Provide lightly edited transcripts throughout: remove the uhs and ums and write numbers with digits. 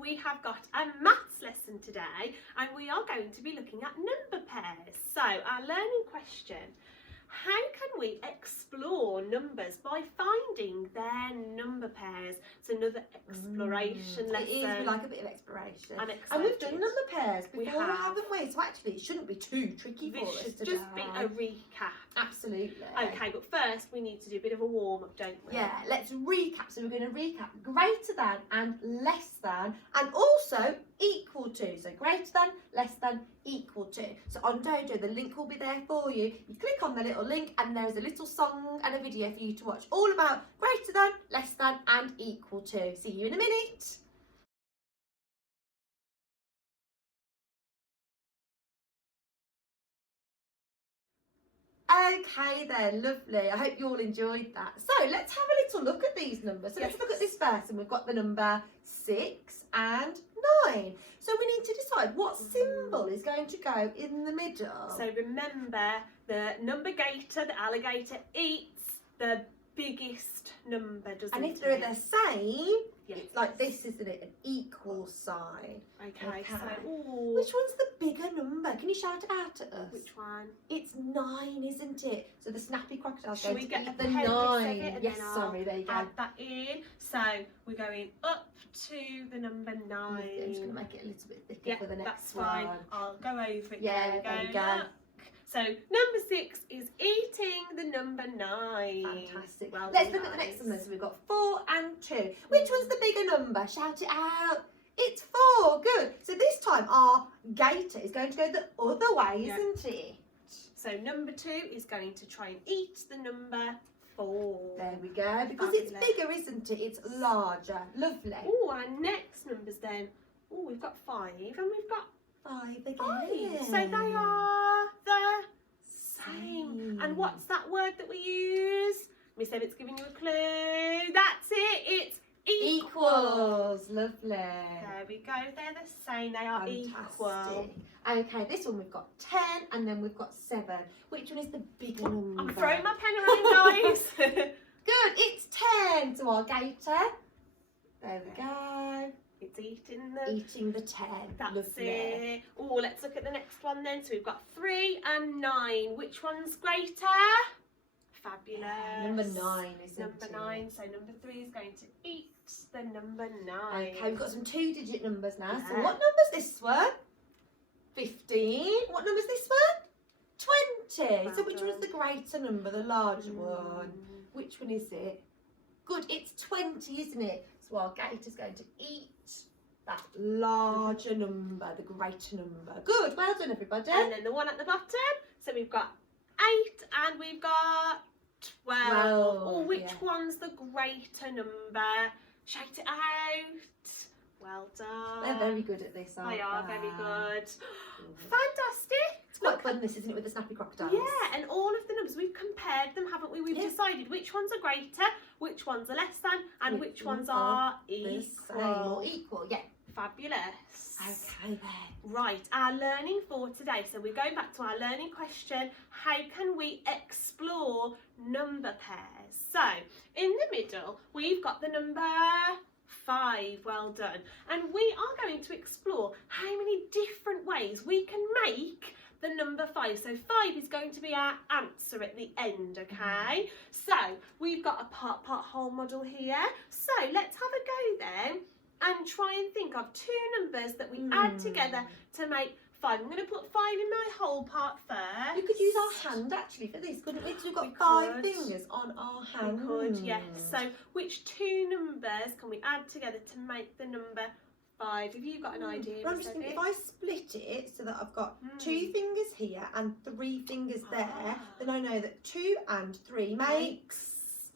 we have got a maths lesson today, and we are going to be looking at number pairs. So our learning question: how can we explore numbers by finding their number pairs? It's another exploration lesson. It is, we like a bit of exploration. And we've done number pairs before, haven't we? So actually it shouldn't be too tricky for us today. Just be a recap. Absolutely. Okay, but first we need to do a bit of a warm-up, don't we? Yeah, let's recap. So we're going to recap greater than and less than, and also equal to. So greater than, less than, equal to. So on Dojo, the link will be there for you. You click on the little link and there's a little song and a video for you to watch all about greater than, less than and equal to. See you in a minute. Okay then, lovely. I hope you all enjoyed that. So let's have a little look at these numbers. So let's look at this first, and we've got the number 6 and 9. So we need to decide what symbol is going to go in the middle. So remember, the number gator, the alligator, eats the biggest number, doesn't it? And if they're the same, yes, it's like this, isn't it? An equal sign. Okay. So, ooh. Which one's the bigger number? Can you shout it out at us? Which one? It's 9, isn't it? So the snappy crocodile's Should going we to get eat the the pen 9. and Yes, then I'll sorry, there you go. add that in. So we're going up to the number 9. I'm just going to make it a little bit thicker Yeah, for the next that's fine. one. I'll go over it. Yeah, there you go. Look. So number 6 is eating the number 9. Fantastic. Well, Let's look at the next one. So we've got 4 and 2. Which one's the bigger number? Shout it out. It's 4. Good. So this time our gator is going to go the other way, isn't it? So number 2 is going to try and eat the number 4. There we go. Because it's bigger, isn't it? It's larger. Lovely. Oh, our next numbers then. Oh, we've got 5 and we've got 5 again. 5. So they are the same. And what's that word that we use? Miss Emmett's giving you a clue. That's it. It's equals. Lovely. There we go. They're the same. They are equal. Okay, this one we've got 10 and then we've got 7. Which one is the bigger number? I'm throwing my pen around, guys. Good. It's 10 to our gator. There we go. It's eating the 10. That's Lovely. it. Oh, let's look at the next one then. So we've got 3 and 9. Which one's greater? Fabulous. Number 9 is number 9. So number 3 is going to eat the number 9. Okay, we've got some 2-digit numbers now. Yeah. So what number's this one? 15. What number's this one? 20. Well so which done. one's the greater number, the larger one? Which one is it? Good, it's 20, isn't it? So our gator's going to eat that larger number, the greater number. Good, well done everybody. And then the one at the bottom. So we've got 8 and we've got 12. Oh, which one's the greater number? Shout it out. Well done. They're very good at this, aren't they? They are very good. Fantastic. It's quite fun this, isn't it, with the snappy crocodiles? Yeah, and all of the numbers, we've compared them, haven't we? We've decided which ones are greater, which ones are less than, and which ones are equal. Equal, yeah. Fabulous. Okay then. Right, our learning for today. So we're going back to our learning question. How can we explore number pairs? So in the middle, we've got the number 5. Well done. And we are going to explore how many different ways we can make the number 5. So 5 is going to be our answer at the end, okay? So we've got a part whole model here. So let's have a go then and try and think of 2 numbers that we add together to make 5. I'm going to put 5 in my whole part first. We could use our hand actually for this, couldn't we? 'Cause we've got 5 fingers on our hand. We could, yes. So which 2 numbers can we add together to make the number 5? Have you got an idea? Well, I'm just thinking, if I split it so that I've got 2 fingers here and 3 fingers there, then I know that 2 and 3 makes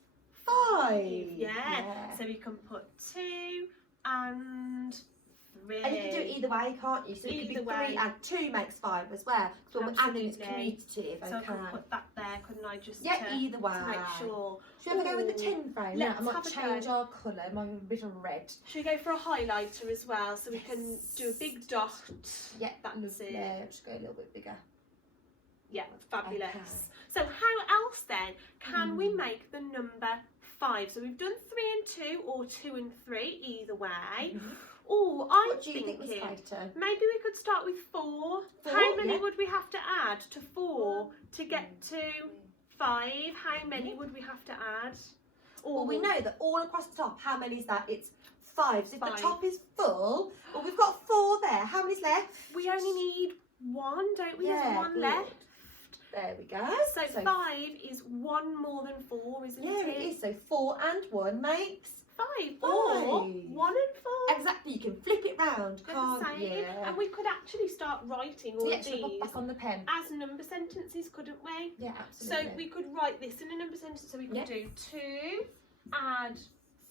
5. Yeah. So we can put 2 and 3. And you can do it either way, can't you? So it could be 3 and 2 makes 5 as well. So we're adding it's commutative. So I can put that there, couldn't I? Just either way. to make sure. Should we have a go with the 10 frame? Let's I might have a change go. our colour, might be a bit of red. Should we go for a highlighter as well, so we can do a big dot? Yeah, that's it. Yeah, just go a little bit bigger. Yeah, fabulous. Okay. So how else then can we make the number 5? So we've done 3 and 2 or 2 and 3, either way. Oh, I'm What do you think, Miss thinking Clayton? maybe we could start with 4. 4, How many yeah. would we have to add to 4 to get to 5? How many would we have to add? Well, we know that all across the top, how many is that? It's 5. So if 5. the top is full, well, we've got 4 there. How many's left? We only need 1, don't we? There's Yeah, 1 good. left. There we go. So 5 is 1 more than 4, isn't Yeah, it is. So 4 and 1 makes 5. Or 1 and 4. exactly. You can flip it round, They're can't the same. you? And we could actually start writing all Yeah, of should I pop these back on the pen? as number sentences, couldn't we? Yeah, So absolutely. we could write this in a number sentence. So we could Yeah. do 2 add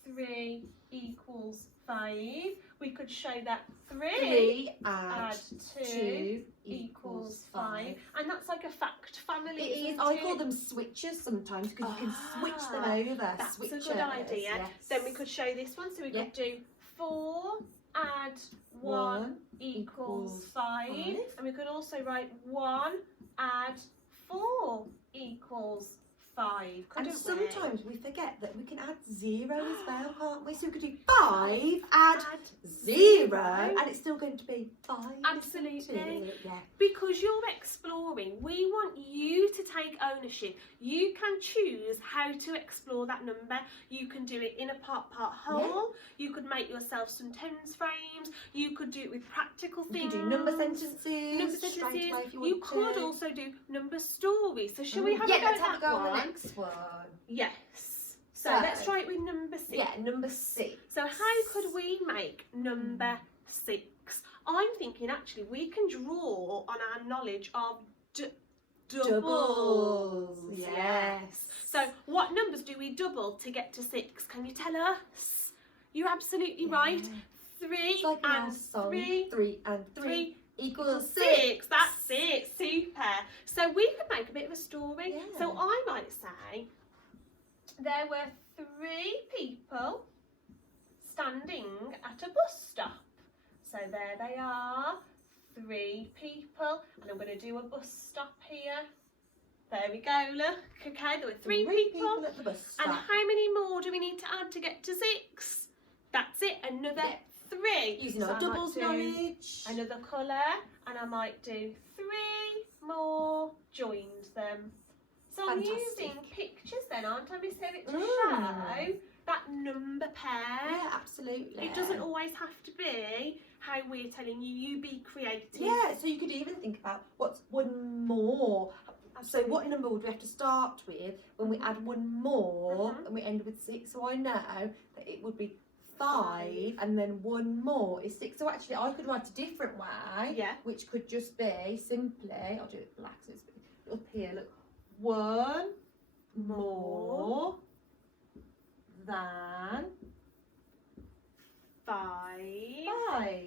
3 equals 5. We could show that 3 3 add add 2 2 equals 5. And that's like a fact family. It is. isn't I it? call them switches sometimes because you can switch them Ah, over. That's Switchers, a good idea. Yes. Then we could show this one. So we Yeah. could do 4 add 1 equals 5. And we could also write 1 add 4 equals 5. And couldn't we? sometimes we forget that we can add 0 as well, can't we? So we could do 5 add 0, and it's still going to be 5. Absolutely. isn't it? Yeah. Because you're exploring, we want you to take ownership. You can choose how to explore that number. You can do it in a part whole. You could make yourself some tens frames. You could do it with practical You things. can do number sentences. Number straight sentences. away if you You want could to. also do number stories. So shall we have yeah, a go let's at have a that go on the one? next one. Yes. So So- let's try it with number 6. Yeah, number 6. So how could we make number 6? I'm thinking actually we can draw on our knowledge of doubles. Yes. So what numbers do we double to get to 6? Can you tell us? You're absolutely right. 3 It's like and our song. 3 3 and 3 3 equals 6. 6. That's it. Super. So we could make a bit of a story. Yeah. So I might say there were 3 people standing at a bus stop. So there they are, 3 people, and I'm going to do a bus stop here. There we go, look. Okay, there were 3 people. at the bus stop. And how many more do we need to add to get to 6? That's it, another Yeah. 3. Using So our I doubles might do knowledge. another colour, and I might do 3 more, joined them. So I'm Fantastic. using pictures then, aren't I, Miss Hibbett, to Mm. show that number pair. Yeah, absolutely. It doesn't always have to be how we're telling you. You be creative. Yeah, so you could even think about what's one more. So what number would we have to start with when we add one more Mhm. and we end with 6? So I know that it would be 5 and then one more is 6. So actually I could write a different way, Yeah. which could just be simply, I'll do it black so it's up here, look, 1 more than 5. 5.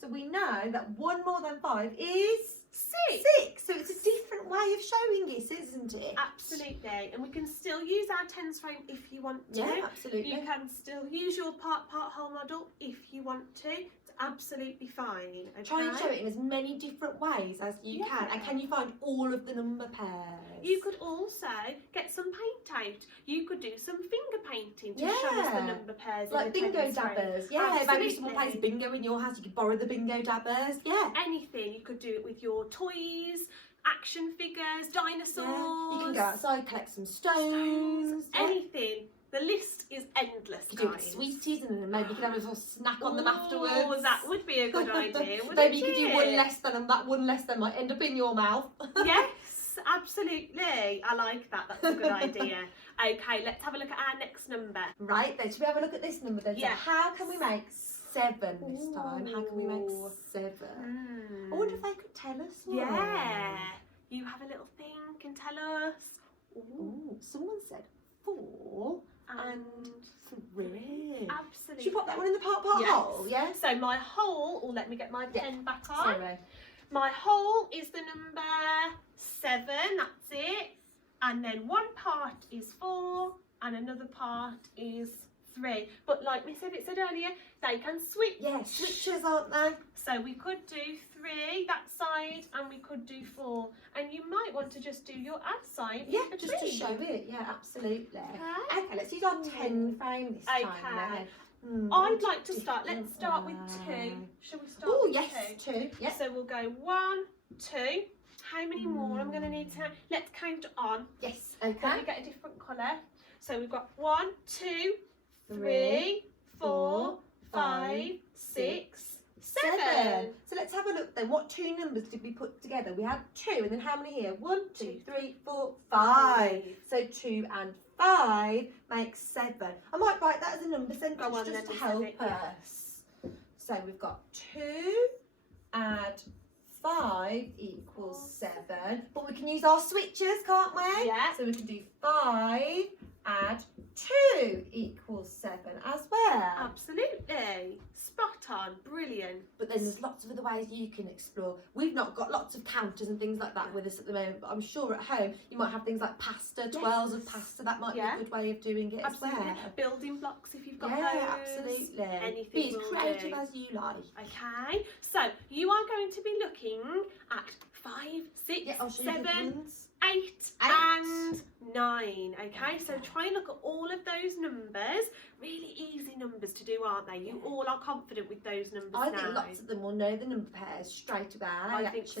So we know that 1 more than 5 is 6. So it's a different way of showing it, isn't it? Absolutely. And we can still use our tens frame if you want to. Yeah, absolutely. You can still use your part whole model if you want to. It's absolutely fine. Okay? Try and show it in as many different ways as you can. And Yeah. can you find all of the number pairs? You could also get some paint out. You could do some finger painting to show us the Yeah. number pairs. in like the bingo tens frame. dabbers. Yeah, maybe someone plays Absolutely. bingo in your house, you could borrow the bingo dabbers. Yeah. Anything. You could do it with your toys, action figures, dinosaurs. Yeah. You can go outside, collect some stones. Yeah. Anything. The list is endless, You could do it with guys. sweeties and then maybe you could have a little snack on them Ooh, afterwards. that would be a good idea, wouldn't Maybe you could do one it? less than and that one less than might end up in your mouth. Yes, absolutely. I like that. That's a good idea. Okay, let's have a look at our next number. Right then, should we have a look at this number then? Yeah. So how can we make 7 this time? How can we make Ooh. 7? I wonder if they could tell us. one. Yeah. You have a little think and tell us. Ooh, someone said 4 and 3. Absolutely. Should we pop that one in the part Yes. hole? Yes. So my whole, or let me get my Yeah. pen back on. Sorry. My whole is the number 7, that's it. And then one part is 4 and another part is 3. But like Miss Evett said earlier, they can switch. Yeah, switchers, aren't they? So we could do 3 that side and we could do 4. And you might want to just do your add sign Yeah, in just to between. show it. Yeah, absolutely. Okay. Okay, let's use our 10 frame this time Okay. then. I'd like to start. Let's start with 2. Shall we start Oh with yes, 2? 2. Yes. So we'll go 1, 2. How many more? I'm going to need to. Let's count on. Yes. Let Okay. me get a different colour. So we've got 1, 2, 3, 3, 4, 5, 6, 7. So let's have a look then. What 2 numbers did we put together? We had 2, and then how many here? 1, 2, 3, 4, 5. So 2 and 5 makes 7. I might write that as a number sentence Go on, just then, to we help said it, yeah. us. So we've got 2 add 5 equals 7. But we can use our switches, can't we? Yeah. So we can do 5 add 2 equals 7 as well. Absolutely. Spot on. Brilliant. But then there's lots of other ways you can explore. We've not got lots of counters and things like that with us at the moment, but I'm sure at home you might have things like pasta, twirls of pasta. That might be a good way of doing it Absolutely. as well. Building blocks if you've got Yeah, those. absolutely. Anything Be as will creative do. as you like. Okay. So you are going to be looking at 5, 6, Yeah, I'll show you 7, the ones. 8 and 9. Okay, so try and look at all of those numbers. Really easy numbers to do, aren't they? You all are confident with those numbers I now. think lots of them will know the number pairs straight away. I think so.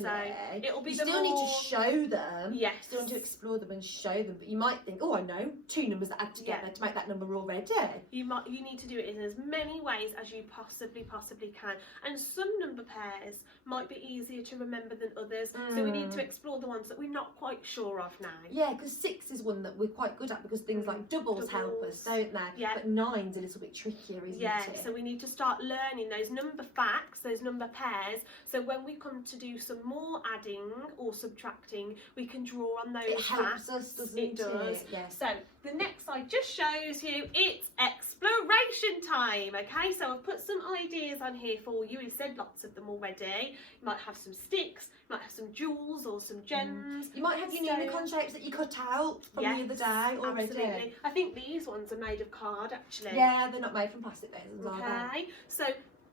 It'll be you the still need more- to show them. Yes. Still need to explore them and show them. But you might think, oh, I know 2 numbers that add together to make that number already. You need to do it in as many ways as you possibly can. And some number pairs might be easier to remember than others. So we need to explore the ones that we're not quite sure of now. Yeah, because 6 is one that we're quite good at because things like doubles help us, don't they? Yeah. But 9's a little bit trickier, isn't Yeah, it? so we need to start learning those number facts, those number pairs, so when we come to do some more adding or subtracting, we can draw on those it facts. helps us, doesn't It does. Yes. So the next slide just shows you it's exploration time. Okay, so I've put some ideas on here for you. We've said lots of them already. You might have some sticks, you might have some jewels or some gems. You might have your Unicorn shapes that you cut out from the other day already. Absolutely. I think these ones are made of card actually. Yeah, they're not made from plastic basins, are they? Okay, so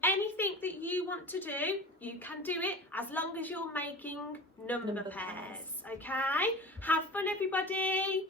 anything that you want to do, you can do it as long as you're making number pairs. Okay, have fun everybody.